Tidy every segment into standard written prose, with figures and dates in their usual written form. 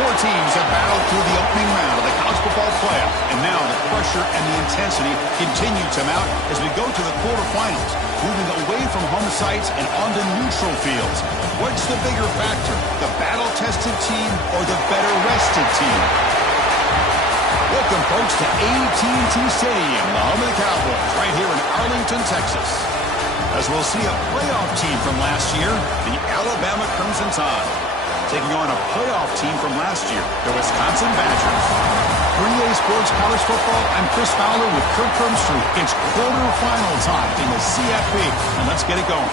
Four teams have battled through the opening round of the college football playoff, and now the pressure and the intensity continue to mount as we go to the quarterfinals, moving away from home sites and onto neutral fields. What's the bigger factor, the battle-tested team or the better-rested team? Welcome, folks, to AT&T Stadium, the home of the Cowboys, right here in Arlington, Texas. As we'll see a playoff team from last year, the Alabama Crimson Tide, taking on a playoff team from last year, the Wisconsin Badgers. 3A Sports College Football, I'm Chris Fowler with Kirk Herbstreit. It's quarterfinal time in the CFP, and let's get it going.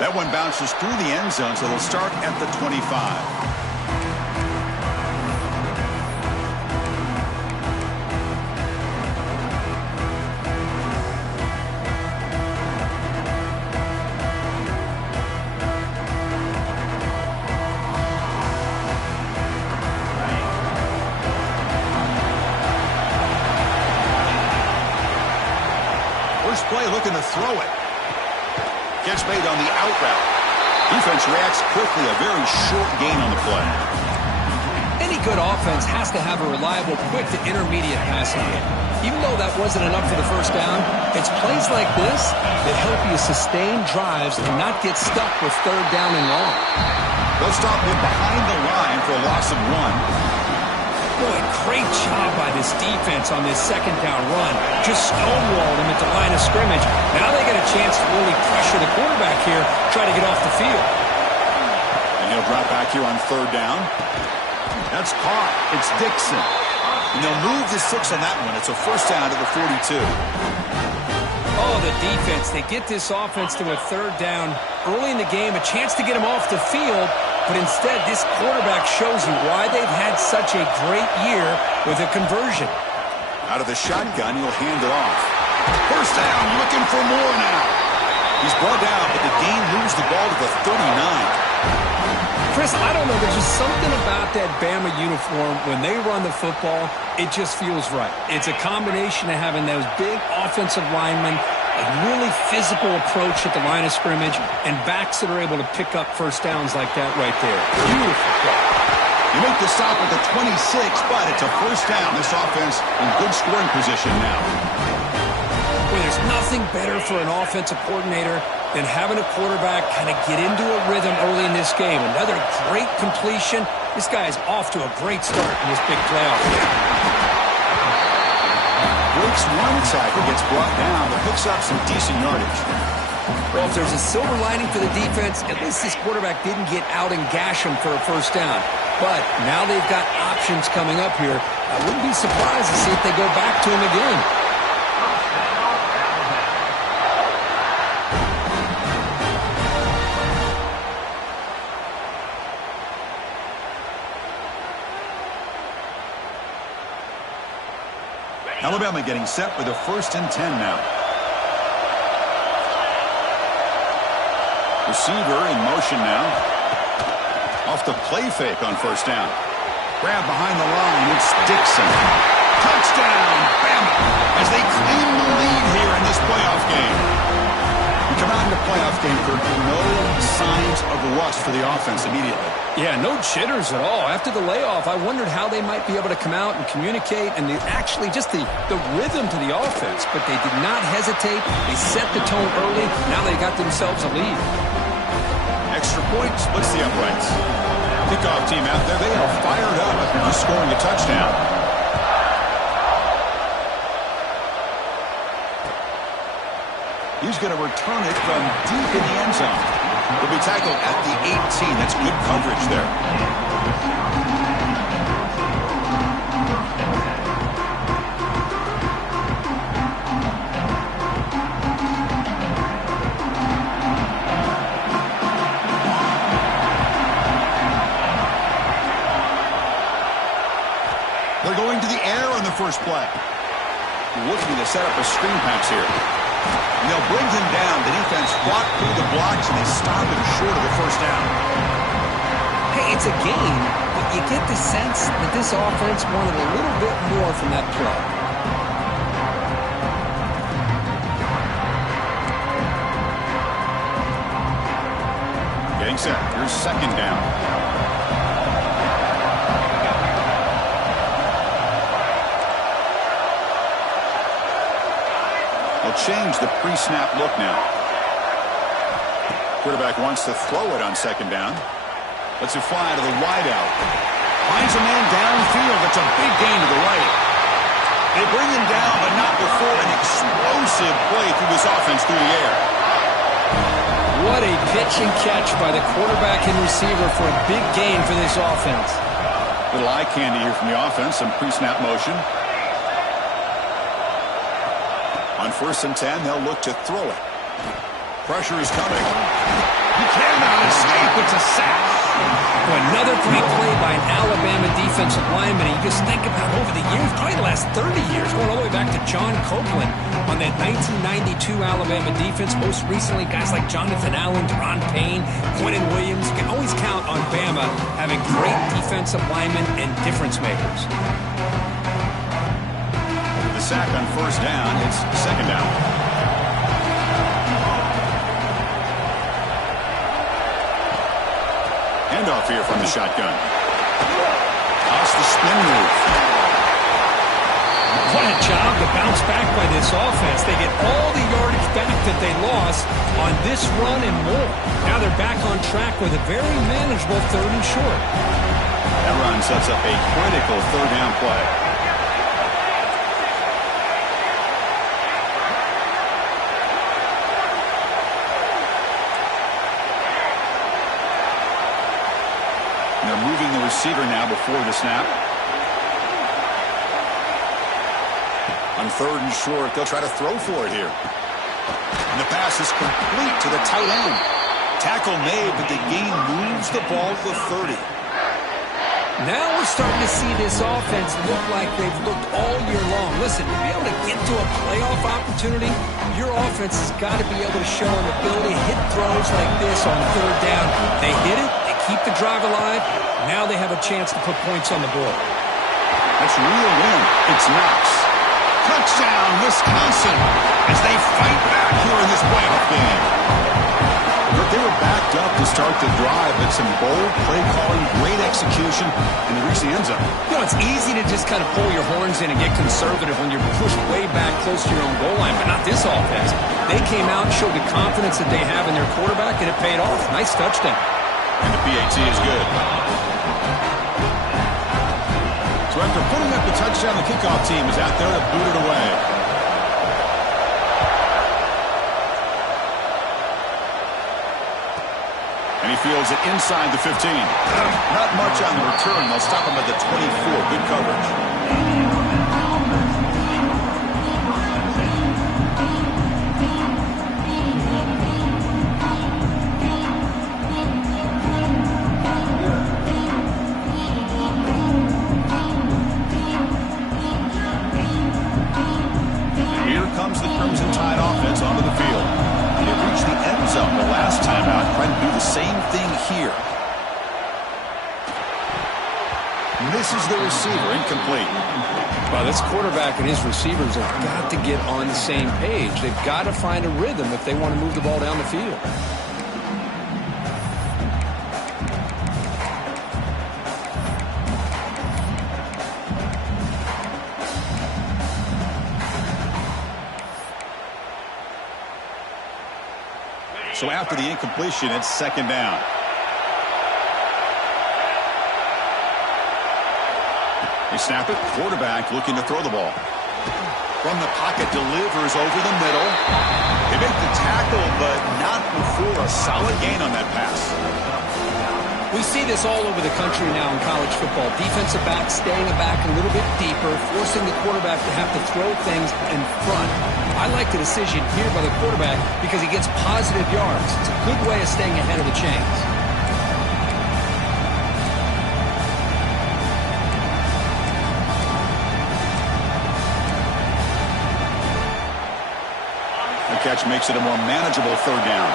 That one bounces through the end zone, so they'll start at the 25. First play looking to throw it. Gets made on the out route. Defense reacts quickly. A very short gain on the play. Any good offense has to have a reliable, quick to intermediate passing game. Even though that wasn't enough for the first down, it's plays like this that help you sustain drives and not get stuck with third down and long. They'll stop him behind the line for a loss of 1. Boy, great job by this defense on this second down run. Just stonewalled him at the line of scrimmage. Now they get a chance to really pressure the quarterback here, try to get off the field. And he'll drop back here on third down. That's caught. It's Dixon. And they'll move the 6 on that one. It's a first down to the 42. Oh, the defense. They get this offense to a third down early in the game, a chance to get him off the field. But instead, this quarterback shows you why they've had such a great year with a conversion. Out of the shotgun, he'll hand it off. First down, looking for more now. He's brought down, but the gain moves the ball to the 39. Chris, I don't know. There's just something about that Bama uniform. When they run the football, it just feels right. It's a combination of having those big offensive linemen, a really physical approach at the line of scrimmage, and backs that are able to pick up first downs like that right there. Beautiful play. You make the stop at the 26, but it's a first down. This offense in good scoring position now. Well, there's nothing better for an offensive coordinator than having a quarterback kind of get into a rhythm early in this game. Another great completion. This guy is off to a great start in this big playoff game. Breaks one tackle, gets brought down, but picks up some decent yardage. Well, if there's a silver lining for the defense, at least this quarterback didn't get out and gash him for a first down. But now they've got options coming up here. I wouldn't be surprised to see if they go back to him again. Alabama getting set with a 1st and 10 now. Receiver in motion now. Off the play fake on first down. Grab behind the line. It's Dixon. Touchdown, Bama, as they claim the lead here in this playoff game. You come out in the playoff game, Kirk, no signs of rust for the offense immediately. Yeah, no jitters at all. After the layoff, I wondered how they might be able to come out and communicate and actually just the rhythm to the offense. But they did not hesitate. They set the tone early. Now they got themselves a lead. Extra point splits the uprights. Kickoff team out there, they are fired up after just scoring a touchdown. He's going to return it from deep in the end zone. Will be tackled at the 18. That's good coverage there. first play. Looking to set up a screen pass here. And they'll bring him down. The defense fought through the blocks, and they stop him short of the first down. Hey, it's a game, but you get the sense that this offense wanted a little bit more from that play. Getting set. Here's second down. They'll change the pre-snap look now. Quarterback wants to throw it on second down. Lets it fly to the wideout. Finds a man downfield. That's a big gain to the right. They bring him down, but not before an explosive play through this offense through the air. What a pitch and catch by the quarterback and receiver for a big gain for this offense. Little eye candy here from the offense. Some pre-snap motion. On 1st and 10, they'll look to throw it. Pressure is coming. You cannot escape. It's a sack. Another great play by an Alabama defensive lineman. You just think about over the years, probably the last 30 years, going all the way back to John Copeland on that 1992 Alabama defense. Most recently, guys like Jonathan Allen, Deron Payne, Quentin Williams. You can always count on Bama having great defensive linemen and difference makers. The sack on 1st down. It's second down. Handoff here from the shotgun. Off the spin move. What a job to bounce back by this offense. They get all the yardage back that they lost on this run and more. Now they're back on track with a very manageable 3rd and short. That run sets up a critical 3rd down play. They're moving the receiver now before the snap. On 3rd and short, they'll try to throw for it here. And the pass is complete to the tight end. Tackle made, but the gain moves the ball to the 30. Now we're starting to see this offense look like they've looked all year long. Listen, to be able to get to a playoff opportunity, your offense has got to be able to show an ability to hit throws like this on 3rd down. They hit it. Keep the drive alive. Now they have a chance to put points on the board. That's real win. It's Knox. Touchdown, Wisconsin, as they fight back here in this playoff game. But they were backed up to start the drive, but some bold play calling, great execution, and they reach the end zone. You know, it's easy to just kind of pull your horns in and get conservative when you're pushed way back close to your own goal line, but not this offense. They came out and showed the confidence that they have in their quarterback, and it paid off. Nice touchdown. And the PAT is good. So after putting up the touchdown, the kickoff team is out there to boot it away. And he fields it inside the 15. Not much on the return. They'll stop him at the 24. Good coverage. Misses the receiver, incomplete. Well, this quarterback and his receivers have got to get on the same page. They've got to find a rhythm if they want to move the ball down the field. So after the incompletion, it's second down. They snap it. Quarterback looking to throw the ball. From the pocket, delivers over the middle. They make the tackle, but not before a solid gain on that pass. We see this all over the country now in college football. Defensive backs staying back a little bit deeper, forcing the quarterback to have to throw things in front. I like the decision here by the quarterback because he gets positive yards. It's a good way of staying ahead of the chains. catch makes it a more manageable third down.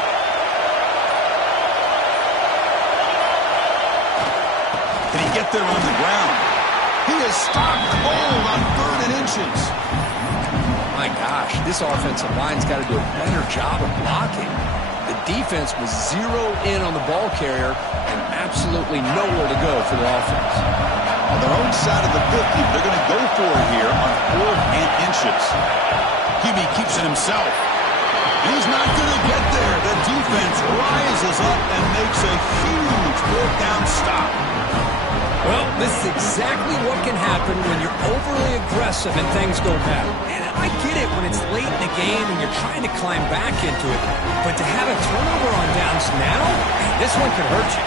Can he get there on the ground? He is stopped cold on 3rd and inches. My gosh, this offensive line's got to do a better job of blocking. The defense was zeroed in on the ball carrier and absolutely nowhere to go for the offense. On their own side of the 50, they're going to go for it here on 4th and inches. QB keeps it himself. He's not going to get there. The defense rises up and makes a huge 4th down stop. Well, this is exactly what can happen when you're overly aggressive and things go bad. And I get it when it's late in the game and you're trying to climb back into it. But to have a turnover on downs now, this one could hurt you.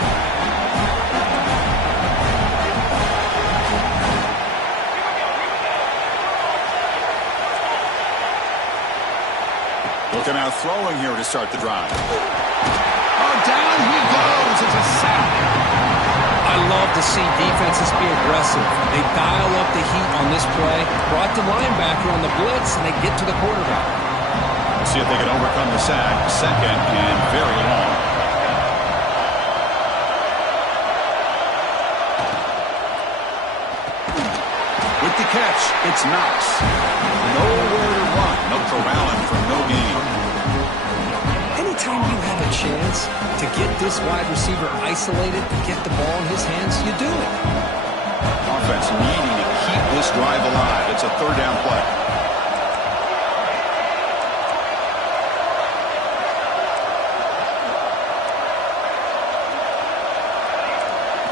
Looking out throwing here to start the drive. Oh, down he goes. It's a sack. I love to see defenses be aggressive. They dial up the heat on this play, brought the linebacker on the blitz, and they get to the quarterback. Let's see if they can overcome the sack. 2nd and very long. With the catch, it's Knox. Nowhere to run. No corralling for no gain. Anytime you have a chance to get this wide receiver isolated and get the ball in his hands, you do it. Offense needing to keep this drive alive. It's a 3rd down play.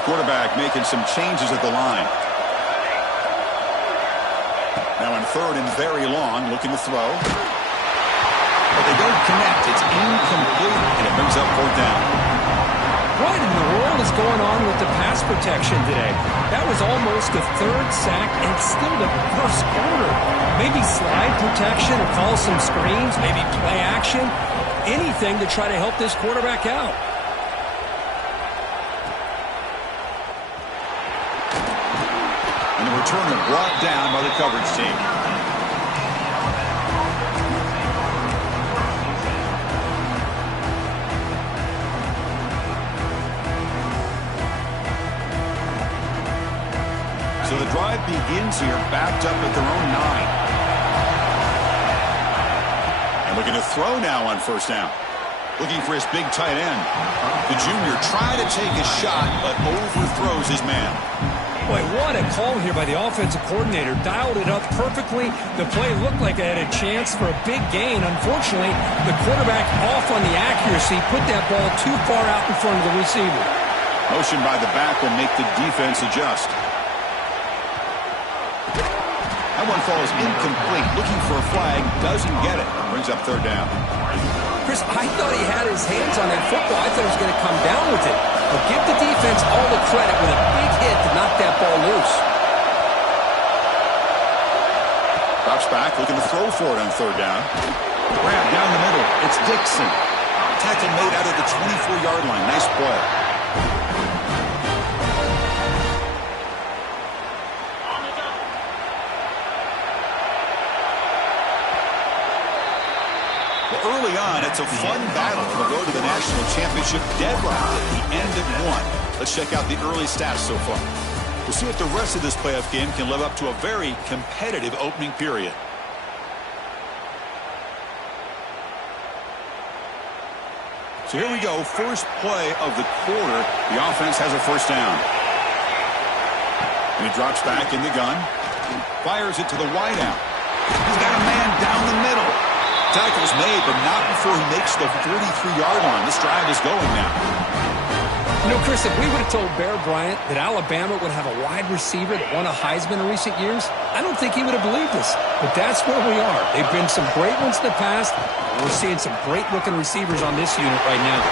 Quarterback making some changes at the line. Now in 3rd and very long, looking to throw. But they don't connect. It's incomplete, and it brings up 4th down. What in the world is going on with the pass protection today? That was almost a 3rd sack and still the 1st quarter. Maybe slide protection or call some screens, maybe play action. Anything to try to help this quarterback out. And the returner brought down by the coverage team. So the drive begins here, backed up at their own 9. And looking to throw now on 1st down. Looking for his big tight end. The junior tried to take a shot, but overthrows his man. Boy, what a call here by the offensive coordinator. Dialed it up perfectly. The play looked like it had a chance for a big gain. Unfortunately, the quarterback off on the accuracy, put that ball too far out in front of the receiver. Motion by the back will make the defense adjust. That one falls incomplete. Looking for a flag. Doesn't get it. Brings up 3rd down. Chris, I thought he had his hands on that football. I thought he was going to come down with it. But give the defense all the credit with a big hit to knock that ball loose. Drops back. Looking to throw for it on 3rd down. Grab down the middle. It's Dixon. Tackle made out of the 24-yard line. Nice play. Early on, it's a fun battle on the road to the national championship, deadlocked at the end of 1. Let's check out the early stats so far. We'll see if the rest of this playoff game can live up to a very competitive opening period. So here we go, first play of the quarter. The offense has a 1st down. And he drops back in the gun. Fires it to the wideout. He's got a man down the middle. Tackle's made, but not before he makes the 43-yard line. This drive is going now. You know, Chris, if we would have told Bear Bryant that Alabama would have a wide receiver that won a Heisman in recent years, I don't think he would have believed us. But that's where we are. They've been some great ones in the past. We're seeing some great-looking receivers on this unit right now.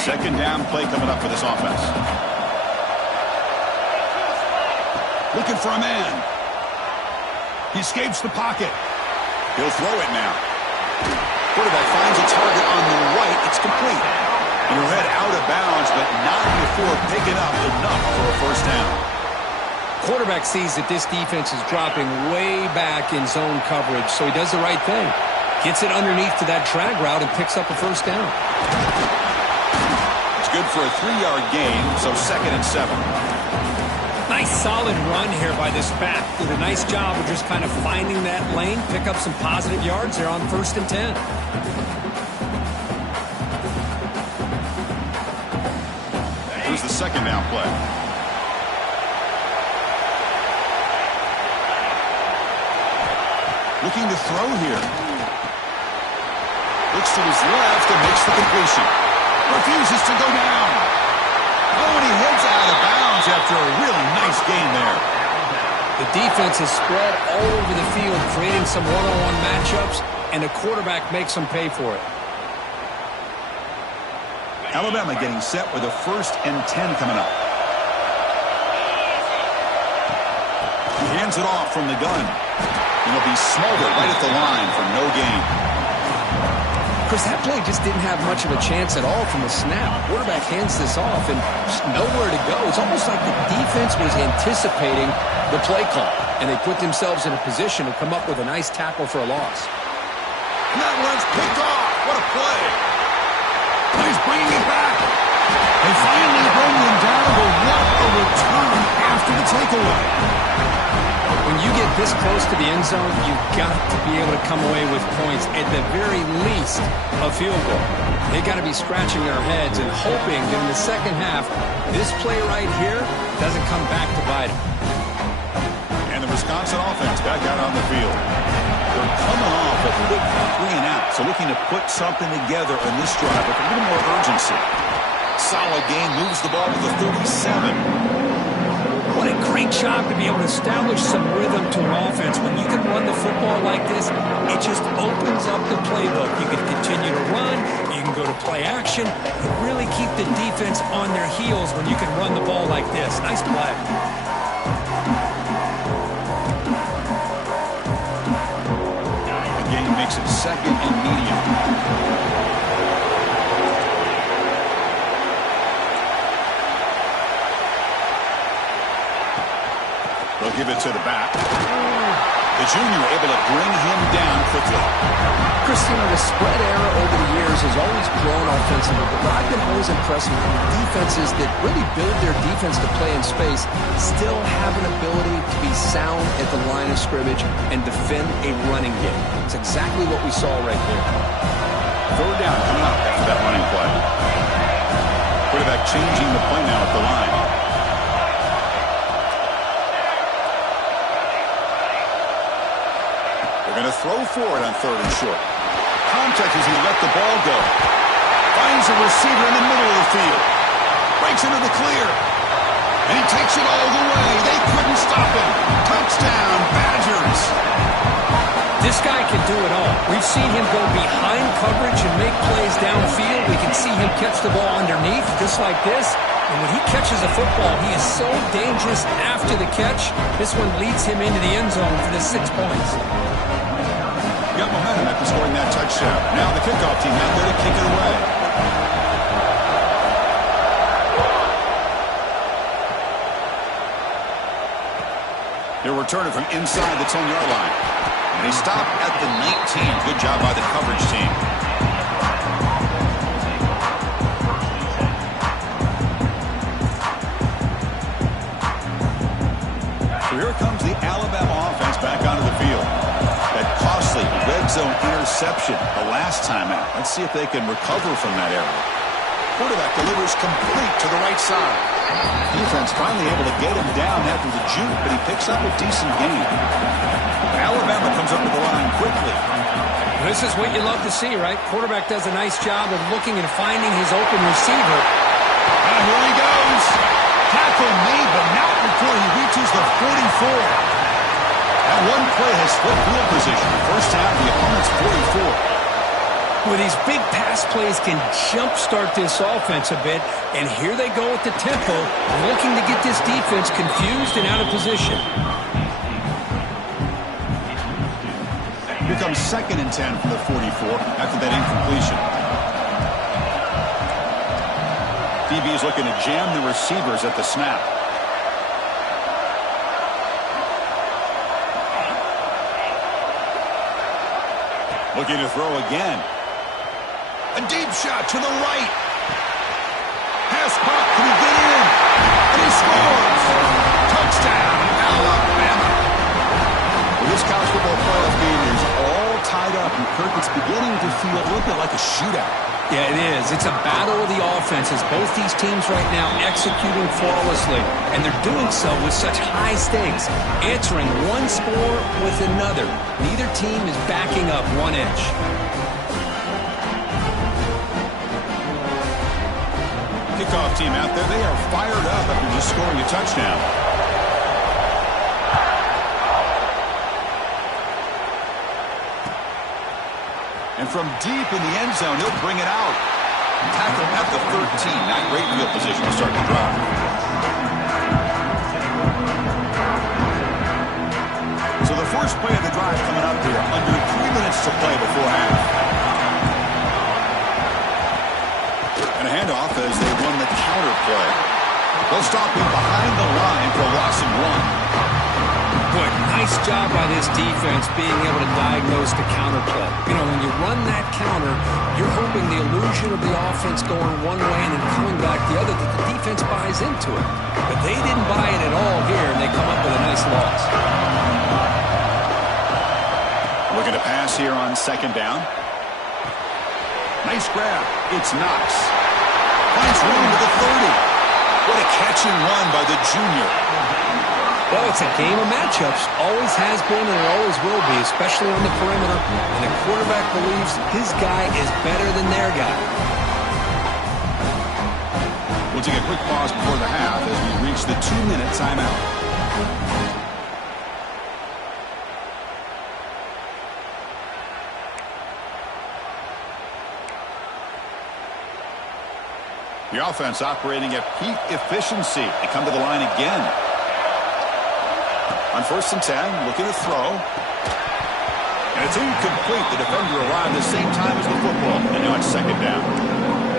Second down play coming up for this offense. Looking for a man. He escapes the pocket. He'll throw it now. Quarterback finds a target on the right. It's complete. You're head out of bounds, but not before picking up enough for a first down. Quarterback sees that this defense is dropping way back in zone coverage, so he does the right thing. Gets it underneath to that drag route and picks up a first down. It's good for a 3-yard gain, so 2nd and 7. Nice solid run here by this back. Did a nice job of just kind of finding that lane, pick up some positive yards there on 1st and 10. Here's the 2nd down play. Looking to throw here. Looks to his left and makes the completion. Refuses to go down. Oh, and he heads out of bounds after a really nice gain there. The defense is spread all over the field, creating some one-on-one matchups, and the quarterback makes them pay for it. Alabama getting set with a 1st and 10 coming up. He hands it off from the gun. And he'll be smothered right at the line for no gain. Chris, that play just didn't have much of a chance at all from the snap. Quarterback hands this off and just nowhere to go. It's almost like the defense was anticipating the play call, and they put themselves in a position to come up with a nice tackle for a loss. And that one's picked off. What a play. And he's bringing it back. They finally bring him down, but what a return after the takeaway. When you get this close to the end zone, you've got to be able to come away with points, at the very least a field goal. They got to be scratching their heads and hoping that in the second half, this play right here doesn't come back to bite them. And the Wisconsin offense back out on the field. They're coming off a quick 3 and out, so looking to put something together in this drive with a little more urgency. Solid game, moves the ball to the 37. What a great job to be able to establish some rhythm to an offense. When you can run the football like this, it just opens up the playbook. You can continue to run. You can go to play action. You really keep the defense on their heels when you can run the ball like this. Nice play. The game makes it 2nd and medium. They'll give it to the back. The junior able to bring him down quickly. Christina, the spread era over the years has always grown offensively, but what I've been always impressed with defenses that really build their defense to play in space still have an ability to be sound at the line of scrimmage and defend a running game. It's exactly what we saw right there. 3rd down coming up after that running play. Quarterback changing the play now at the line. They're going to throw for it on 3rd and short. Contact as he let the ball go. Finds a receiver in the middle of the field. Breaks into the clear. And he takes it all the way. They couldn't stop him. Touchdown, Badgers. This guy can do it all. We've seen him go behind coverage and make plays downfield. We can see him catch the ball underneath just like this. And when he catches a football, he is so dangerous after the catch. This one leads him into the end zone for the 6 points. Got momentum after scoring that touchdown. Now the kickoff team out there to kick it away. They'll return it from inside the 10-yard line. And they stop at the 19. Good job by the coverage team. So here comes the Alabama offense back onto the field. That costly red zone interception the last time out. Let's see if they can recover from that error. Quarterback delivers complete to the right side. Defense finally able to get him down after the juke, but he picks up a decent gain. Alabama comes up to the line quickly. This is what you love to see, right? Quarterback does a nice job of looking and finding his open receiver. And here he goes. Tackle made, but not before he reaches the 44. That one play has split field position. First half, the opponent's 44. Well, these big pass plays can jumpstart this offense a bit, and here they go at the tempo, looking to get this defense confused and out of position. Here comes 2nd and 10 for the 44 after that incompletion. DB's looking to jam the receivers at the snap. Looking to throw again. A deep shot to the right. Pass caught. Can he get in? And he scores. Touchdown, Alabama. Well, this college football playoff game is all tied up, and Kirk, it's beginning to feel a little bit like a shootout. Yeah, it is. It's a battle of the offenses. Both these teams right now executing flawlessly, and they're doing so with such high stakes, answering one score with another. Neither team is backing up one inch. Kickoff team out there, they are fired up after just scoring a touchdown. And from deep in the end zone, he'll bring it out. Tackle at the 13. Not great field position to start the drive. So the first play of the drive coming up here. Under 3 minutes to play before half. And a handoff as they run the counter play. They'll stop him behind the line for a loss of 1. Boy, nice job by this defense being able to diagnose the counter play. You know, when you run that counter, you're hoping the illusion of the offense going one way and then coming back the other, that the defense buys into it. But they didn't buy it at all here, and they come up with a nice loss. Looking to pass here on second down. Nice grab. It's Knox. Finds room to the 30. What a catch and run by the junior. Well, it's a game of matchups. Always has been and it always will be, especially on the perimeter. And the quarterback believes his guy is better than their guy. We'll take a quick pause before the half as we reach the 2-minute timeout. The offense operating at peak efficiency. They come to the line again. On 1st and 10, looking to throw. And it's incomplete. The defender arrived the same time as the football. And now it's second down.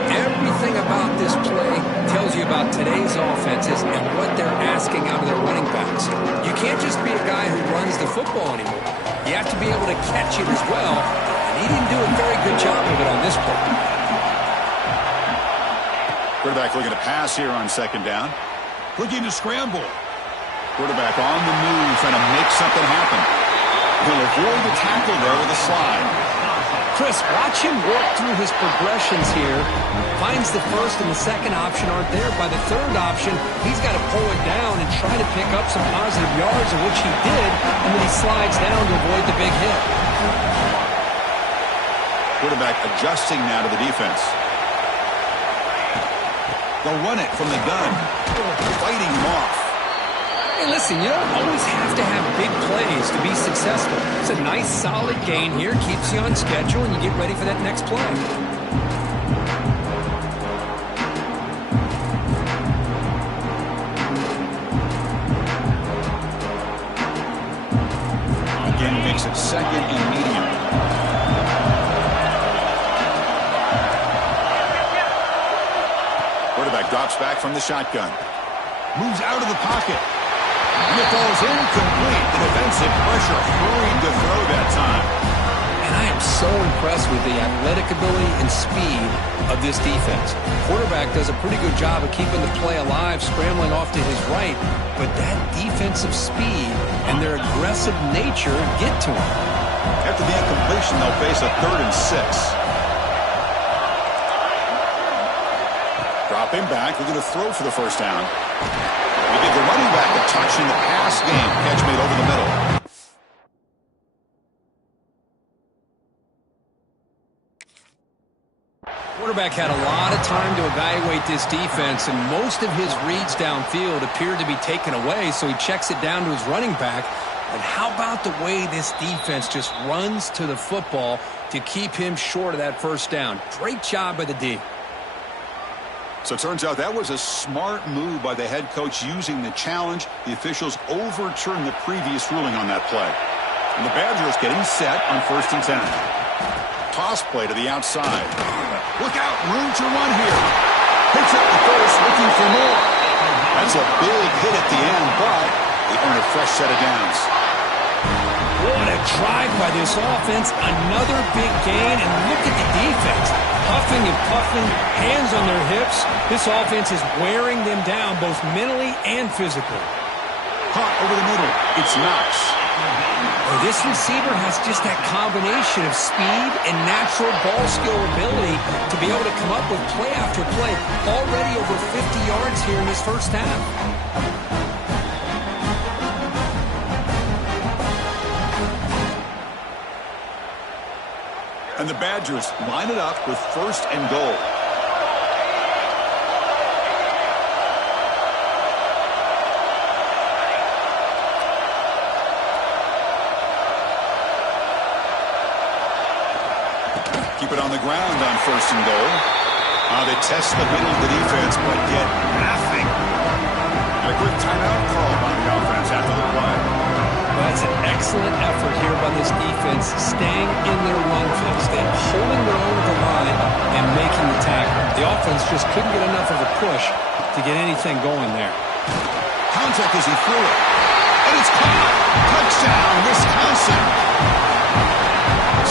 Everything about this play tells you about today's offenses and what they're asking out of their running backs. You can't just be a guy who runs the football anymore. You have to be able to catch it as well. And he didn't do a very good job of it on this play. Quarterback looking to pass here on second down. Looking to scramble. Quarterback on the move, trying to make something happen. He'll avoid the tackle there with a slide. Chris, watch him work through his progressions here. Finds the first and the second option aren't there. By the third option, he's got to pull it down and try to pick up some positive yards, of which he did, and then he slides down to avoid the big hit. Quarterback adjusting now to the defense. They'll run it from the gun. Fighting him off. Hey, listen, you don't always have to have big plays to be successful. It's a nice, solid gain here. Keeps you on schedule, and you get ready for that next play. Again, makes it second and medium. Quarterback drops back from the shotgun. Moves out of the pocket. And it falls incomplete. The defensive pressure hurried to throw that time. And I am so impressed with the athletic ability and speed of this defense. Quarterback does a pretty good job of keeping the play alive, scrambling off to his right. But that defensive speed and their aggressive nature get to him. After the incompletion, they'll face a 3rd and 6. Dropping back, looking to throw for the first down. We give the running back a touch in the pass game. Catch made over the middle. Quarterback had a lot of time to evaluate this defense, and most of his reads downfield appeared to be taken away, so he checks it down to his running back. And how about the way this defense just runs to the football to keep him short of that first down? Great job by the D. So it turns out that was a smart move by the head coach using the challenge. The officials overturned the previous ruling on that play. And the Badgers getting set on 1st and 10. Toss play to the outside. Look out, room to run here. Picks up the first, looking for more. That's a big hit at the end, but they earn a fresh set of downs. What a drive by this offense. Another big gain, and look at the defense. Huffing and puffing, hands on their hips. This offense is wearing them down both mentally and physically. Caught over the middle. It's Knox. This receiver has just that combination of speed and natural ball skill ability to be able to come up with play after play. Already over 50 yards here in this first half. And the Badgers line it up with 1st and goal. Keep it on the ground on 1st and goal. They test the middle of the defense, but get nothing. And a quick timeout call by the offense after the play. That's an excellent effort here by this defense, staying in their run phase, then holding their own at the line and making the tackle. The offense just couldn't get enough of a push to get anything going there. Contact as he threw it. And it's caught. Touchdown, Wisconsin.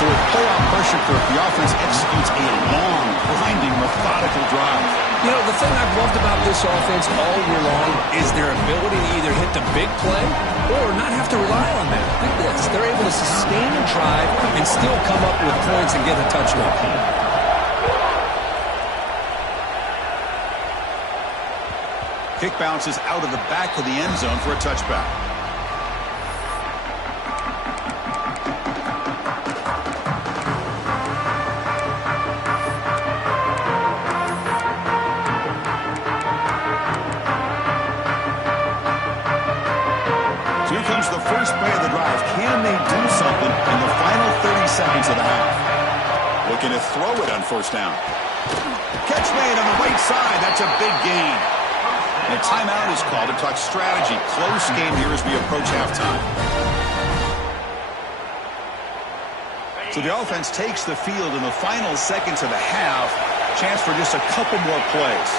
So with playoff pressure for the offense executes a long, grinding, methodical drive. You know, the thing I've loved about this offense all year long is their ability to either hit the big play or not have to rely on that. Look at this. They're able to sustain a drive and still come up with points and get a touchdown. Kick bounces out of the back of the end zone for a touchback. The first play of the drive. Can they do something in the final 30 seconds of the half? Looking to throw it on 1st down. Catch made on the right side. That's a big gain. And a timeout is called to talk strategy. Close game here as we approach halftime. So the offense takes the field in the final seconds of the half. Chance for just a couple more plays.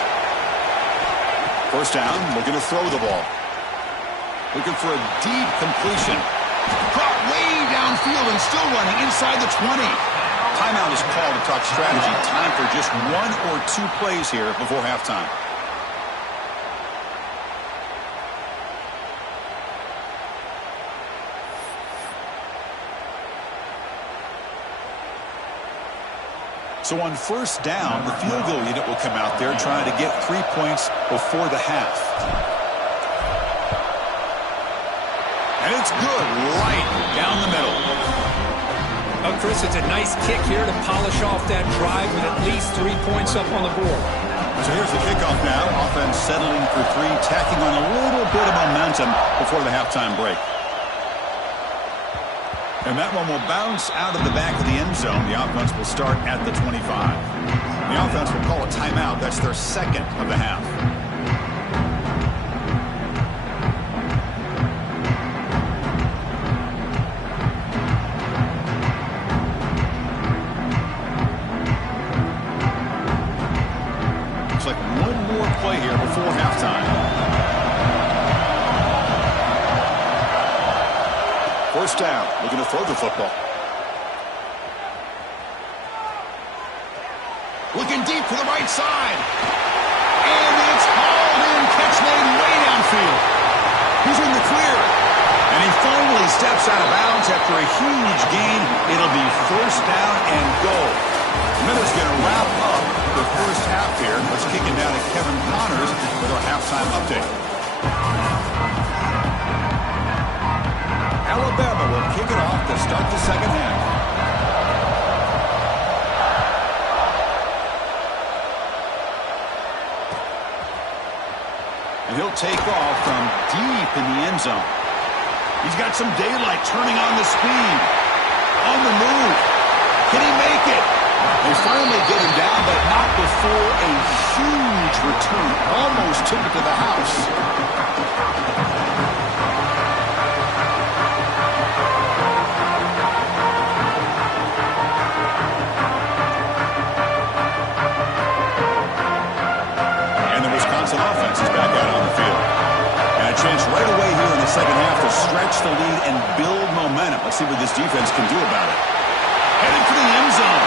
1st down, looking to throw the ball. Looking for a deep completion. Caught way downfield and still running inside the 20. Timeout is called to talk strategy. Time for just 1 or 2 plays here before halftime. So on 1st down, the field goal unit will come out there trying to get 3 points before the half. And it's good, right down the middle. Oh, Chris, it's a nice kick here to polish off that drive with at least 3 points up on the board. So here's the kickoff now. Offense settling for 3, tacking on a little bit of momentum before the halftime break. And that one will bounce out of the back of the end zone. The offense will start at the 25. The offense will call a timeout. That's their 2nd of the half. Play here before halftime. 1st down, looking to throw the football. Looking deep to the right side. And it's hauled in, catch made way downfield. He's in the clear. And he finally steps out of bounds after a huge gain. It'll be 1st down and goal. Miller's going to wrap up the first half here. Let's kick it down to Kevin Connors with our halftime update. Alabama will kick it off to start the 2nd half. And he'll take off from deep in the end zone. He's got some daylight, turning on the speed. On the move. Can he make it? They finally get him down, but not before a huge return. Almost took it to the house. is back out on the field. And a chance right away here in the second half to stretch the lead and build momentum. Let's see what this defense can do about it. Heading for the end zone.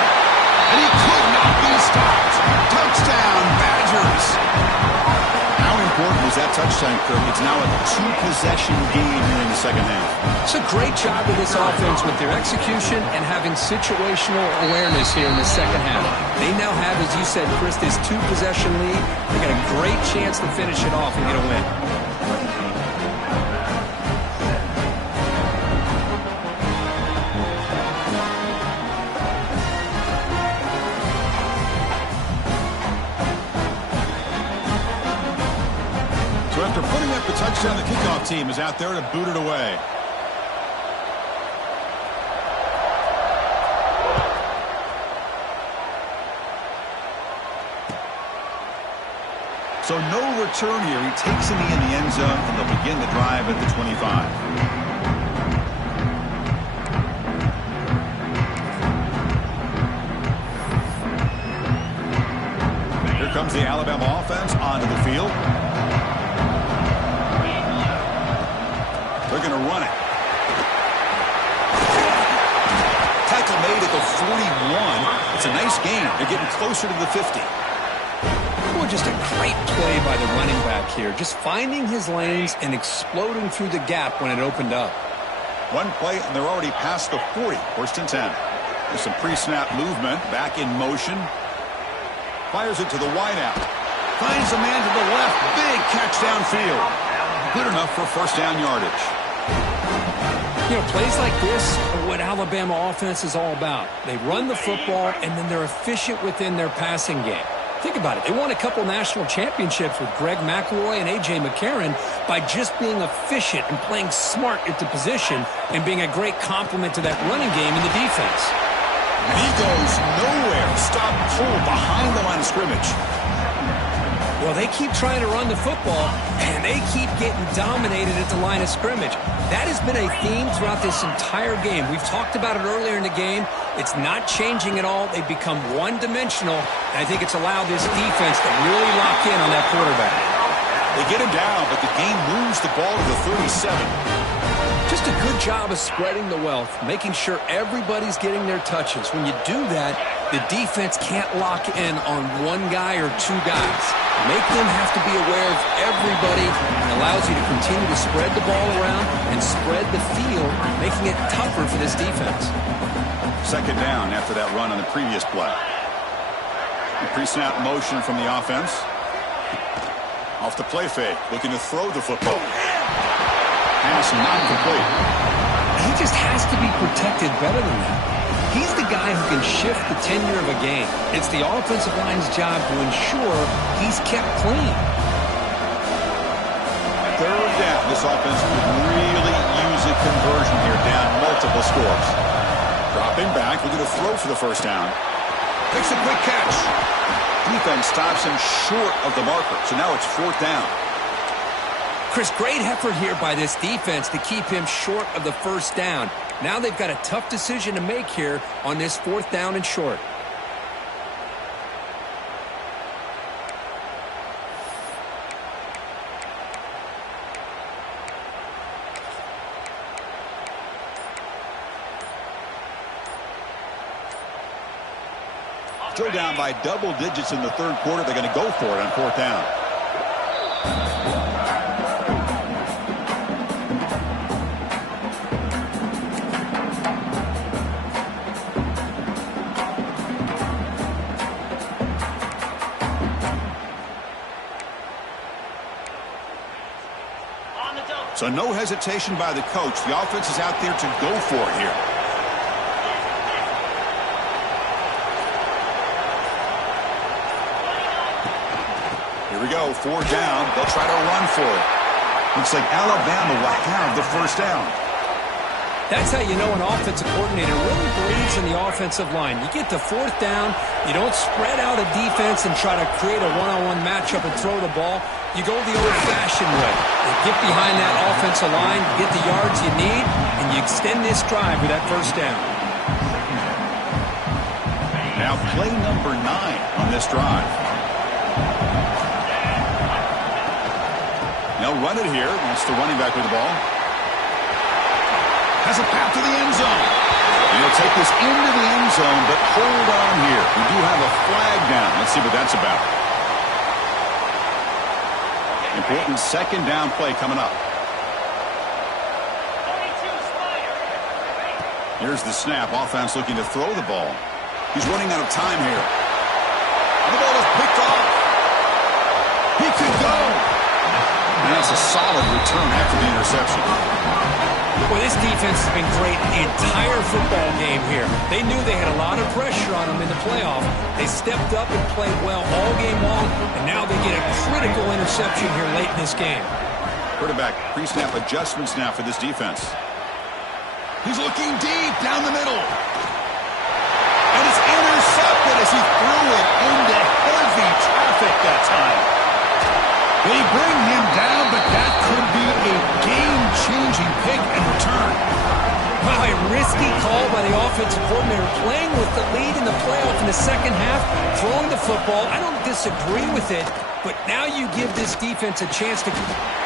And he could not be stopped. Touchdown, Badgers. How important was that touchdown, Kirk? It's now a two-possession game here in the second half. It's a great job of this offense with their execution and having situational awareness here in the second half. They now have, as you said, Chris, this two-possession lead. They got a great chance to finish it off and get a win. After putting up the touchdown, the kickoff team is out there to boot it away. So no return here. He takes it in the end zone, and they'll begin the drive at the 25. Here comes the Alabama offense onto the field. They're going to run it. Tackle made at the 41. It's a nice gain. They're getting closer to the 50. Well, just a great play by the running back here. Just finding his lanes and exploding through the gap when it opened up. One play, and they're already past the 40. First and 10. There's some pre-snap movement. Back in motion. Fires it to the wideout. Finds a man to the left. Big catch downfield. Good enough for first down yardage. You know, plays like this are what Alabama offense is all about. They run the football, and then they're efficient within their passing game. Think about it. They won a couple national championships with Greg McElroy and A.J. McCarron by just being efficient and playing smart at the position and being a great complement to that running game in the defense. And he goes nowhere. Stop pull behind the line of scrimmage. Well, they keep trying to run the football, and they keep getting dominated at the line of scrimmage. That has been a theme throughout this entire game. We've talked about it earlier in the game. It's not changing at all. They've become one-dimensional, and I think it's allowed this defense to really lock in on that quarterback. They get him down, but the game moves the ball to the 37. Just a good job of spreading the wealth, making sure everybody's getting their touches. When you do that, the defense can't lock in on one guy or two guys. Make them have to be aware of everybody, and allows you to continue to spread the ball around and spread the field, making it tougher for this defense. Second down after that run on the previous play. Pre-snap motion from the offense. Off the play fake, looking to throw the football. Pass not complete. He just has to be protected better than that. He's the guy who can shift the tenure of a game. It's the offensive line's job to ensure he's kept clean. Third down. This offense could really use a conversion here, down multiple scores. Dropping back, looking to throw for the first down. Makes a quick catch. Defense stops him short of the marker, so now it's fourth down. Chris, great effort here by this defense to keep him short of the first down. Now they've got a tough decision to make here on this fourth down and short. Joe down by double digits in the third quarter. They're going to go for it on fourth down. So no hesitation by the coach. The offense is out there to go for it here. Here we go, fourth down. They'll try to run for it. Looks like Alabama will have the first down. That's how you know an offensive coordinator really believes in the offensive line. You get to fourth down, you don't spread out a defense and try to create a one-on-one matchup and throw the ball. You go the old-fashioned way. You get behind that offensive line, get the yards you need, and you extend this drive with that first down. Now play number 9 on this drive. They'll run it here. That's the running back with the ball. Has a path to the end zone. And he'll take this into the end zone, but hold on here. We do have a flag down. Let's see what that's about. Important second down play coming up. Here's the snap. Offense looking to throw the ball. He's running out of time here. And the ball is picked off. He could go. And that's a solid return after the interception. Well, this defense has been great the entire football game here. They knew they had a lot of pressure on them in the playoff. They stepped up and played well all game long, and now they get a critical interception here late in this game. Quarterback pre-snap adjustments now for this defense. He's looking deep down the middle. And it's intercepted as he threw it into heavy traffic that time. They bring him down, but that could be a game-changing pick and return. Wow, a risky call by the offensive coordinator, playing with the lead in the playoff in the second half, throwing the football. I don't disagree with it, but now you give this defense a chance to...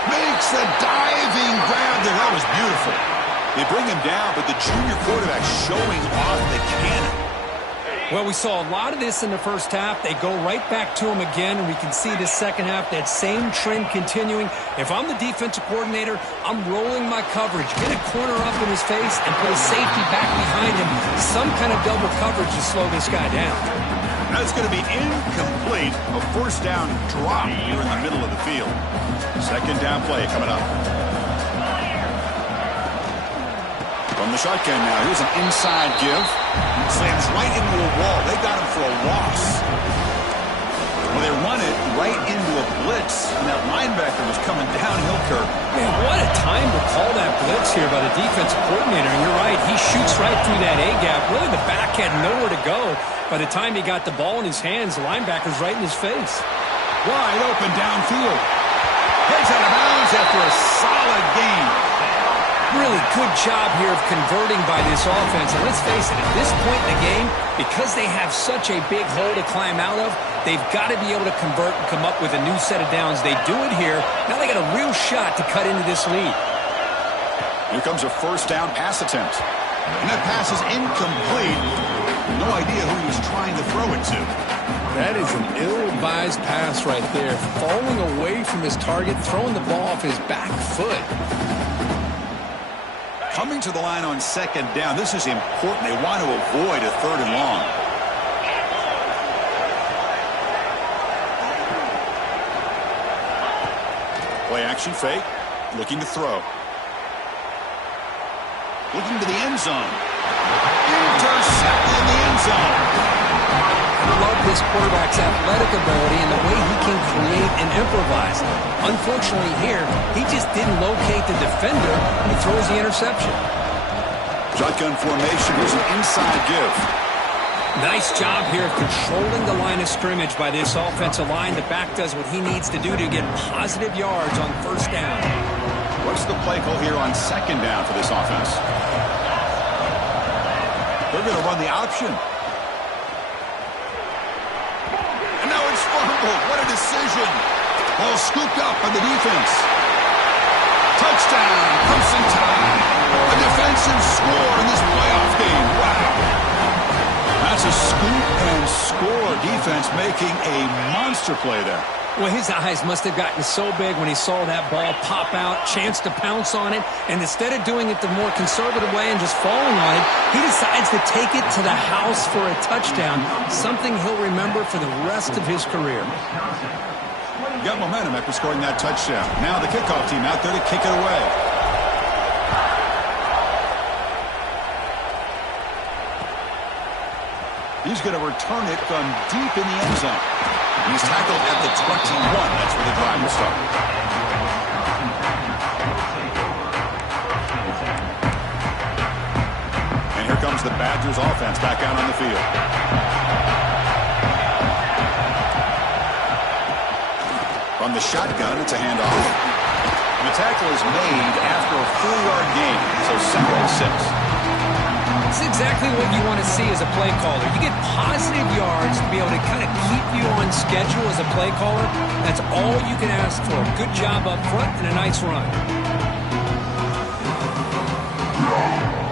Makes a diving grab there. That was beautiful. They bring him down, but the junior quarterback showing off the cannon. Well, we saw a lot of this in the first half. They go right back to him again, and we can see this second half, that same trend continuing. If I'm the defensive coordinator, I'm rolling my coverage. Get a corner up in his face and put a safety back behind him. Some kind of double coverage to slow this guy down. That's going to be incomplete. A first down drop here in the middle of the field. Second down play coming up. From the shotgun now, here's an inside give. Slams right into a wall. They got him for a loss. Well, they run it right into a blitz, and that linebacker was coming downhill, Kirk. Man, what a time to call that blitz here by the defensive coordinator. And you're right, he shoots right through that A-gap. Really, the back had nowhere to go. By the time he got the ball in his hands, the linebacker's right in his face. Wide open downfield. Heads out of bounds after a solid game. Really good job here of converting by this offense. And let's face it, at this point in the game, because they have such a big hole to climb out of, they've got to be able to convert and come up with a new set of downs. They do it here. Now they got a real shot to cut into this lead. Here comes a first down pass attempt. And that pass is incomplete. No idea who he was trying to throw it to. That is an ill-advised pass right there. Falling away from his target, throwing the ball off his back foot. Coming to the line on second down. This is important. They want to avoid a third and long. Play action fake. Looking to throw. Looking to the end zone. Intercepted in the end zone. I love this quarterback's athletic ability and the way he can create and improvise. Unfortunately here, he just didn't locate the defender, and he throws the interception. Shotgun formation. Here's an inside give. Nice job here of controlling the line of scrimmage by this offensive line. The back does what he needs to do to get positive yards on first down. What's the play call here on second down for this offense? They're going to run the option. And now it's fumbled. What a decision. Ball scooped up by the defense. Touchdown. Crimson Tide. A defensive score in this playoff game. Wow. That's a scoop and score defense making a monster play there. Well, his eyes must have gotten so big when he saw that ball pop out, chance to pounce on it, and instead of doing it the more conservative way and just falling on it, he decides to take it to the house for a touchdown, something he'll remember for the rest of his career. Got momentum after scoring that touchdown. Now the kickoff team out there to kick it away. He's going to return it from deep in the end zone. He's tackled at the 21. That's where the drive will start. And here comes the Badgers offense back out on the field. From the shotgun, it's a handoff. And the tackle is made after a 4-yard gain, so 2nd and 6. This is exactly what you want to see as a play caller. You get positive yards to be able to kind of keep you on schedule as a play caller. That's all you can ask for. Good job up front and a nice run.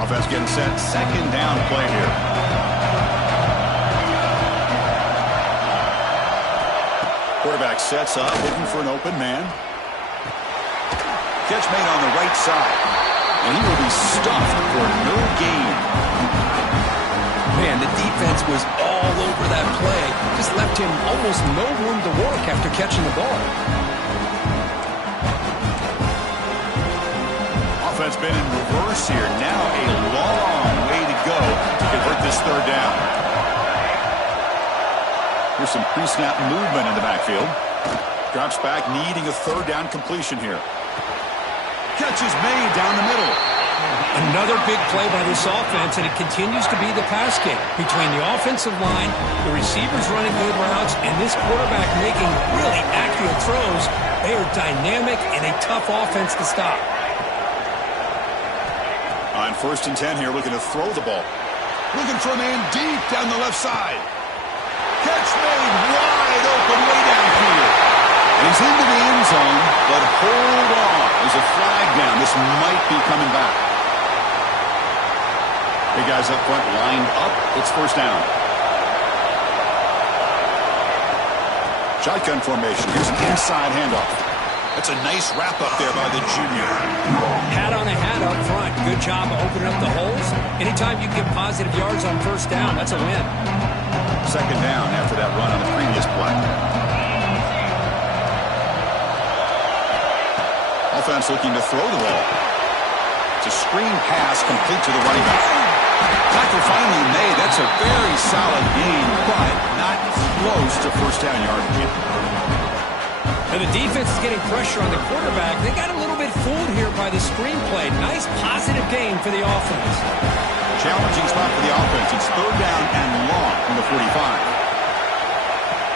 Offense getting set. Second down play here. Quarterback sets up, looking for an open man. Catch made on the right side. And he will be stuffed for no gain. Man, the defense was all over that play. Just left him almost no room to work after catching the ball. Offense been in reverse here. Now a long way to go to convert this third down. Here's some pre-snap movement in the backfield. Drops back, needing a third down completion here. Catch is made down the middle. Another big play by this offense, and it continues to be the pass game. Between the offensive line, the receivers running good routes, and this quarterback making really accurate throws, they are dynamic and a tough offense to stop. On 1st and 10 here, looking to throw the ball. Looking for a man deep down the left side. Catch made wide open way downfield. He's into the end zone, but hold on. There's a flag down. This might be coming back. Big guys up front lined up. It's first down. Shotgun formation. Here's an inside handoff. That's a nice wrap up there by the junior. Hat on a hat up front. Good job of opening up the holes. Anytime you get positive yards on first down, that's a win. Second down after that run on the previous play. Offense looking to throw the ball. It's a screen pass complete to the running back. Tackle finally made. That's a very solid gain, but not close to first down yardage. And the defense is getting pressure on the quarterback. They got a little bit fooled here by the screen play. Nice positive gain for the offense. Challenging spot for the offense. It's third down and long from the 45.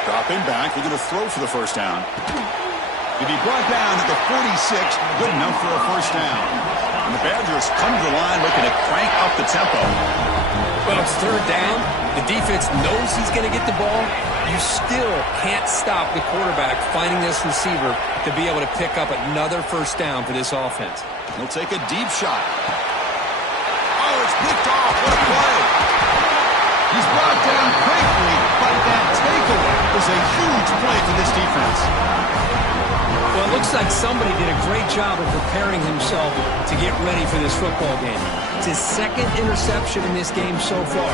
Dropping back. They're going to throw for the first down. To be brought down at the 46, good enough for a first down. And the Badgers come to the line looking to crank up the tempo. Well, it's third down. The defense knows he's going to get the ball. You still can't stop the quarterback finding this receiver to be able to pick up another first down for this offense. He'll take a deep shot. Oh, it's picked off. What a play. He's brought down quickly, but that takeaway is a huge play for this defense. Well, it looks like somebody did a great job of preparing himself to get ready for this football game. It's his second interception in this game so far.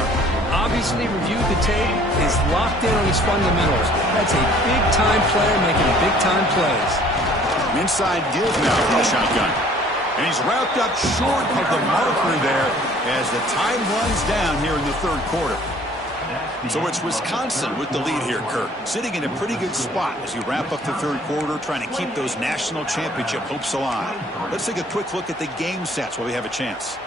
Obviously reviewed the tape, is locked in on his fundamentals. That's a big-time player making big-time plays. Inside give now for the shotgun. And he's wrapped up short of the marker there as the time runs down here in the third quarter. So it's Wisconsin with the lead here, Kurt. Sitting in a pretty good spot as you wrap up the third quarter, trying to keep those national championship hopes alive. Let's take a quick look at the game sets while we have a chance.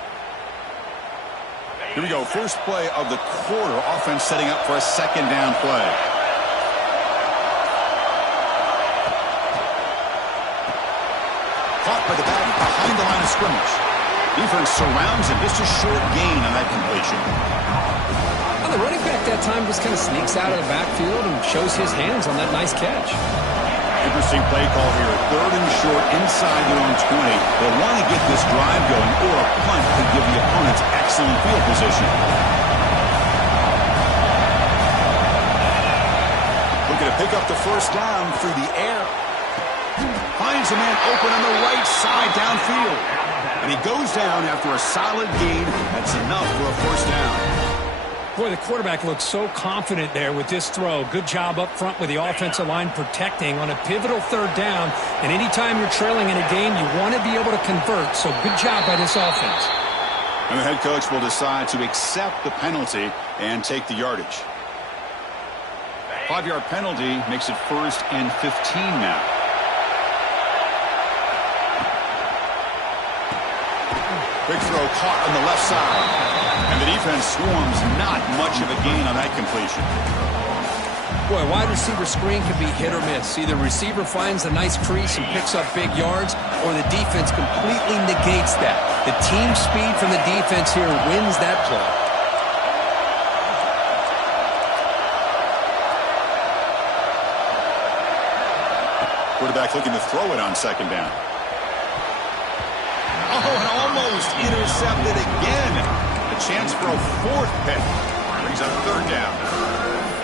Here we go. First play of the quarter. Offense setting up for a second down play. Caught by the back behind the line of scrimmage. Defense surrounds him. Just a short gain on that completion. Well, the running back that time just kind of sneaks out of the backfield and shows his hands on that nice catch. Interesting play call here. Third and short inside their own 20. They'll want to get this drive going, or a punt could give the opponents excellent field position. Looking to pick up the first down through the air. Finds a man open on the right side downfield. And he goes down after a solid gain. That's enough for a first down. Boy, the quarterback looks so confident there with this throw. Good job up front with the offensive line protecting on a pivotal third down. And anytime you're trailing in a game, you want to be able to convert. So good job by this offense. And the head coach will decide to accept the penalty and take the yardage. 5-yard penalty makes it 1st and 15 now. Big throw caught on the left side. And the defense swarms, not much of a gain on that completion. Boy, wide receiver screen can be hit or miss. Either receiver finds a nice crease and picks up big yards, or the defense completely negates that. The team speed from the defense here wins that play. Quarterback looking to throw it on second down. Oh, and almost intercepted again. A chance for a fourth pick. Brings up third down.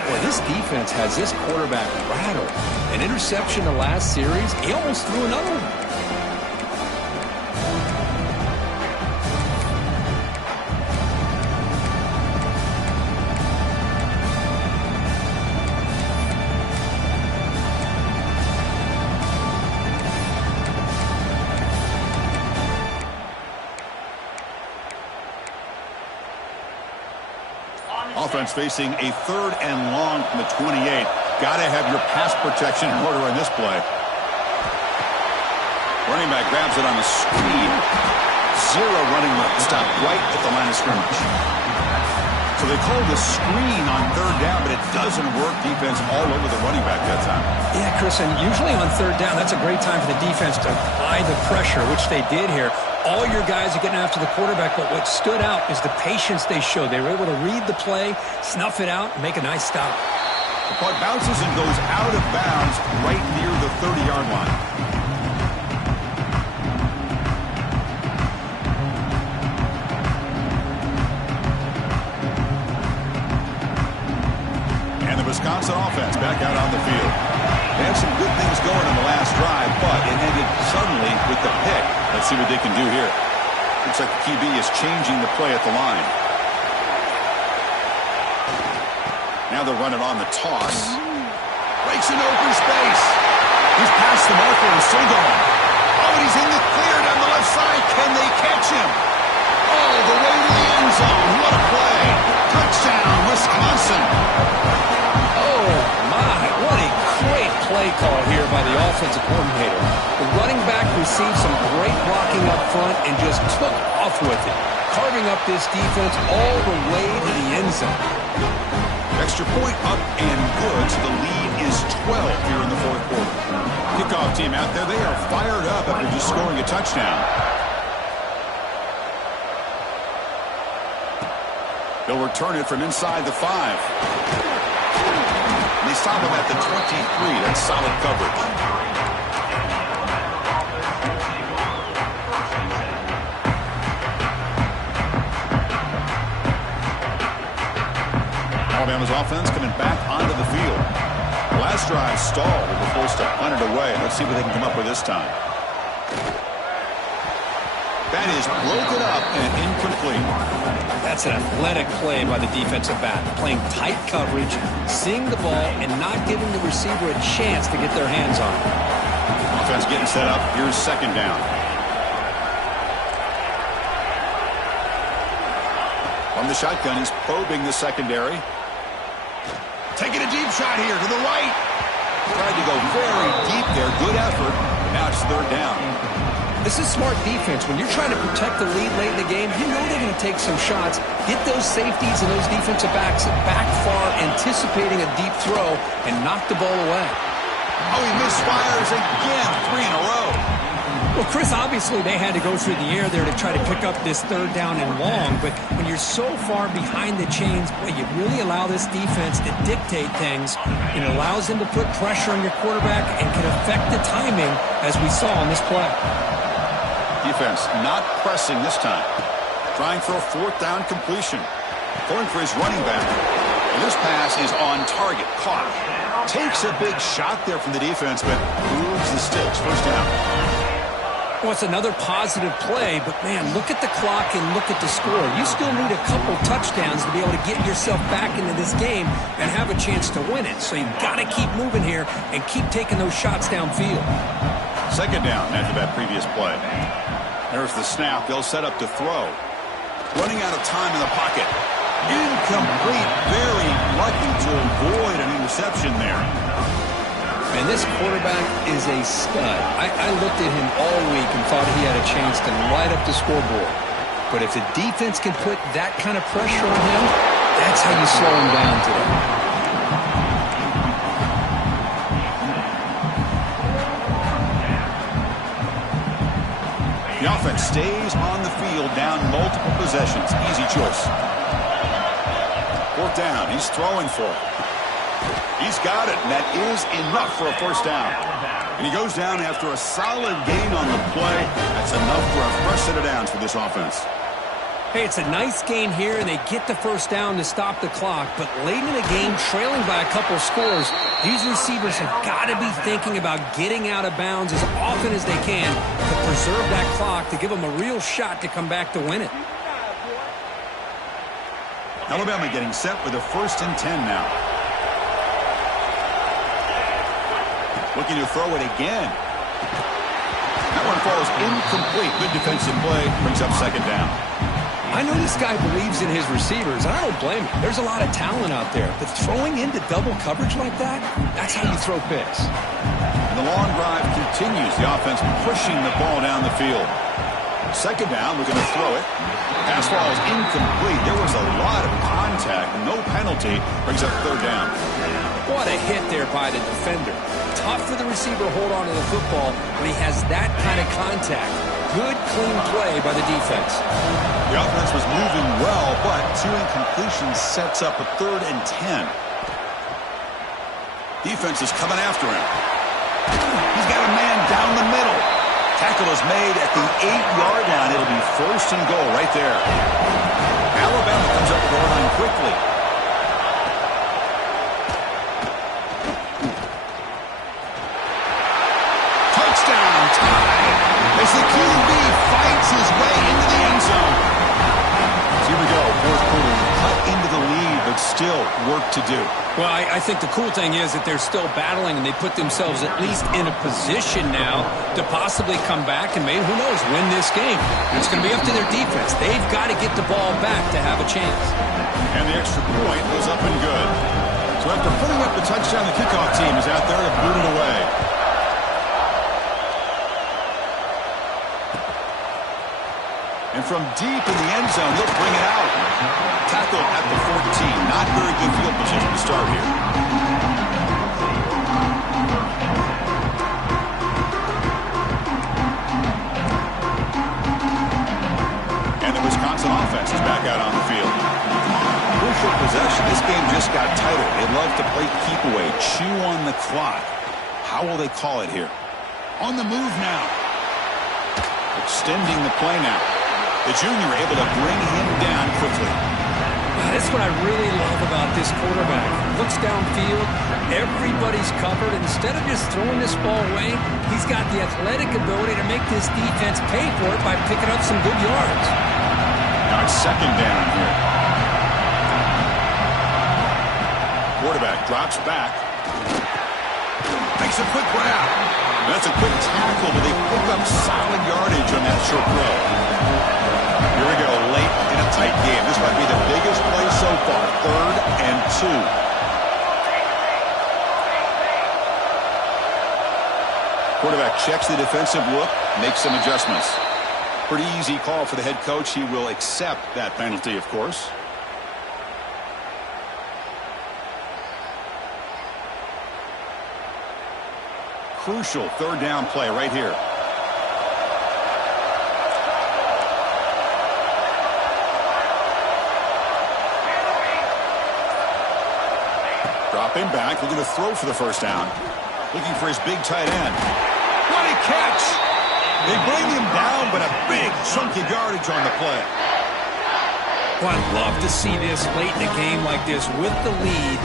Boy, this defense has this quarterback rattled. An interception the last series, he almost threw another one. Offense facing a third and long from the 28. Got to have your pass protection in order on this play. Running back grabs it on a screen. Zero running left. Stop right at the line of scrimmage. So they call the screen on third down, but it doesn't work. Defense all over the running back that time. Yeah, Chris, and usually on third down, that's a great time for the defense to apply the pressure, which they did here. All your guys are getting after the quarterback, but what stood out is the patience they showed. They were able to read the play, snuff it out, and make a nice stop. The puck bounces and goes out of bounds right near the 30-yard line. And the Wisconsin offense back out on the field. They had some good things going on the last drive, but it ended suddenly with the pick. Let's see what they can do here. Looks like the QB is changing the play at the line. Now they'll run it on the toss. Breaks in open space. He's past the marker and still going. Oh, and he's in the clear down the left side. Can they catch him? Oh, the way to the end zone. What a play. Touchdown, Wisconsin. Oh, my. What a great play call here by the offensive coordinator. The running back received some great blocking up front and just took off with it, carving up this defense all the way to the end zone. Extra point up and good, so the lead is 12 here in the fourth quarter. Kickoff team out there, they are fired up after just scoring a touchdown. They'll return it from inside the 5. They stop him at the 23. That's solid coverage. Alabama's offense coming back onto the field. The last drive stalled. They were forced to punt it away. Let's see what they can come up with this time. That is broken up and incomplete. That's an athletic play by the defensive back, playing tight coverage, seeing the ball, and not giving the receiver a chance to get their hands on it. Offense getting set up. Here's second down. From the shotgun, he's probing the secondary. Taking a deep shot here to the right. Tried to go very deep there. Good effort. Now it's third down. This is smart defense. When you're trying to protect the lead late in the game, you know they're going to take some shots. Get those safeties and those defensive backs back far, anticipating a deep throw, and knock the ball away. Oh, he misfires again. 3 in a row. Well, Chris, obviously they had to go through the air there to try to pick up this third down and long, but when you're so far behind the chains, boy, you really allow this defense to dictate things. It allows them to put pressure on your quarterback and can affect the timing, as we saw on this play. Defense not pressing this time. Trying for a fourth down completion. Going for his running back. And this pass is on target. Caught. Takes a big shot there from the defense, but moves the sticks. First down. Well, it's another positive play, but, man, look at the clock and look at the score. You still need a couple touchdowns to be able to get yourself back into this game and have a chance to win it. So you've got to keep moving here and keep taking those shots downfield. Second down after that previous play. There's the snap. They'll set up to throw. Running out of time in the pocket. Incomplete. Very lucky to avoid an interception there. And this quarterback is a stud. I looked at him all week and thought he had a chance to light up the scoreboard. But if the defense can put that kind of pressure on him, that's how you slow him down today. The offense stays on the field, down multiple possessions. Easy choice. Fourth down. He's throwing for it. He's got it, and that is enough for a first down. And he goes down after a solid gain on the play. That's enough for a fresh set of downs for this offense. Hey, it's a nice gain here, and they get the first down to stop the clock. But late in the game, trailing by a couple scores, these receivers have got to be thinking about getting out of bounds as often as they can to preserve that clock, to give them a real shot to come back to win it. Alabama getting set with a 1st and 10 now. Looking to throw it again. That one falls incomplete. Good defensive play. Brings up 2nd down. I know this guy believes in his receivers, and I don't blame him. There's a lot of talent out there, but throwing into double coverage like that, that's how you throw picks. And the long drive continues. The offense pushing the ball down the field. 2nd down, looking to throw it. Pass ball is incomplete. There was a lot of contact. No penalty. Brings up 3rd down. What a hit there by the defender. Tough for the receiver to hold on to the football when he has that kind of contact. Good, clean play by the defense. The offense was moving well, but 2 incompletions sets up a 3rd and 10. Defense is coming after him. He's got a man down the middle. Tackle is made at the 8-yard line. It'll be 1st and goal right there. Alabama comes up with the line quickly. Touchdown, tie. As the QB fights his way into the end zone. So here we go, 4th quarter. Cut into the lead, but still work to do. Well, I think the cool thing is that they're still battling, and they put themselves at least in a position now to possibly come back and maybe, who knows, win this game. It's going to be up to their defense. They've got to get the ball back to have a chance. And the extra point was up and good. So after putting up the touchdown, the kickoff team is out there to boot it away. And from deep in the end zone, he'll bring it out. Tackle at the 14. Not very good field position to start here. And the Wisconsin offense is back out on the field. Crucial possession. This game just got tighter. They love to play keep away, chew on the clock. How will they call it here? On the move now. Extending the play now. The junior able to bring him down quickly. That's what I really love about this quarterback. Looks downfield, everybody's covered. Instead of just throwing this ball away, he's got the athletic ability to make this defense pay for it by picking up some good yards. Now it's 2nd down here. Quarterback drops back. Makes a quick grab. That's a quick tackle, but they pick up solid yardage on that short throw. Here we go, late in a tight game. This might be the biggest play so far. 3rd and 2. Quarterback checks the defensive look, makes some adjustments. Pretty easy call for the head coach. He will accept that penalty, of course. Crucial 3rd down play right here. Dropping back, looking to throw for the 1st down. Looking for his big tight end. What a catch! They bring him down, but a big chunk of yardage on the play. Well, I'd love to see this late in a game like this with the lead.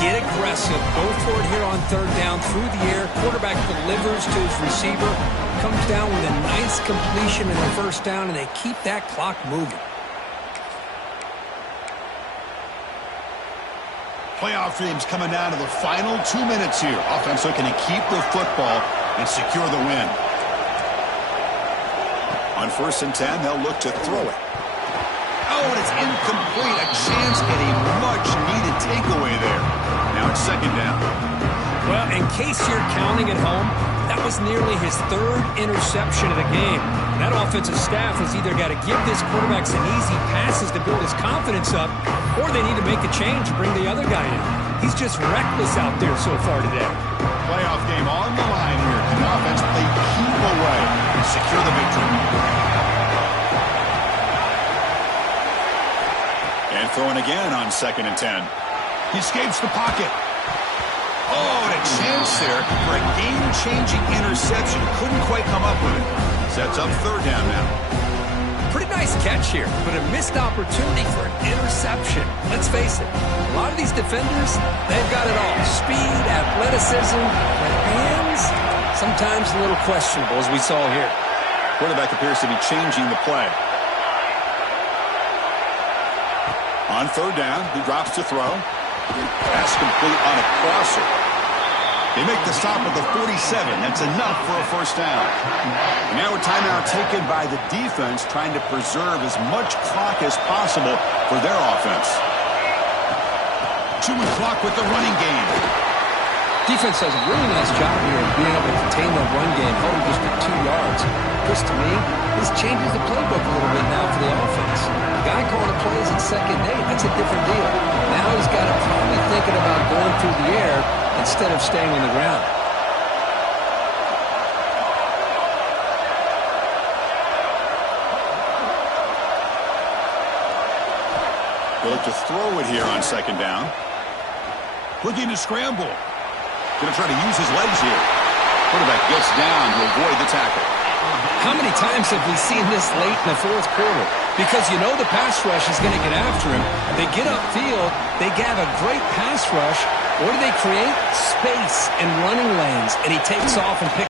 Get aggressive. Go for it here on 3rd down through the air. Quarterback delivers to his receiver. Comes down with a nice completion in the 1st down, and they keep that clock moving. Playoff dreams coming down to the final 2 minutes here. Offense looking to keep the football and secure the win. On 1st and 10, they'll look to throw it. Oh, and it's incomplete. A chance at a much-needed takeaway there. Now it's 2nd down. Well, in case you're counting at home, that was nearly his 3rd interception of the game. That offensive staff has either got to give this quarterback some easy passes to build his confidence up, or they need to make a change and bring the other guy in. He's just reckless out there so far today. Playoff game on the line here. Can the offense play keep away and secure the victory? And throwing again on 2nd and 10. He escapes the pocket. Oh, and a chance there for a game-changing interception. Couldn't quite come up with it. Sets up 3rd down now. Pretty nice catch here, but a missed opportunity for an interception. Let's face it, a lot of these defenders, they've got it all. Speed, athleticism, but hands, sometimes a little questionable, as we saw here. Quarterback appears to be changing the play. On 3rd down, he drops to throw. Pass complete on a crosser. They make the stop at the 47. That's enough for a 1st down. And now a timeout taken by the defense, trying to preserve as much clock as possible for their offense. Chewing clock with the running game. Defense does a really nice job here of being able to contain that run game, holding just at 2 yards. Chris, to me, this changes the playbook a little bit now for the offense. The guy calling the plays at 2nd and 8, that's a different deal. Now he's got to probably thinking about going through the air instead of staying on the ground. They'll look to throw it here on 2nd down. Looking to scramble. Going to try to use his legs here. Quarterback gets down to avoid the tackle. How many times have we seen this late in the 4th quarter? Because you know the pass rush is going to get after him. They get upfield. They have a great pass rush. What do they create? Space and running lanes. And he takes off and picks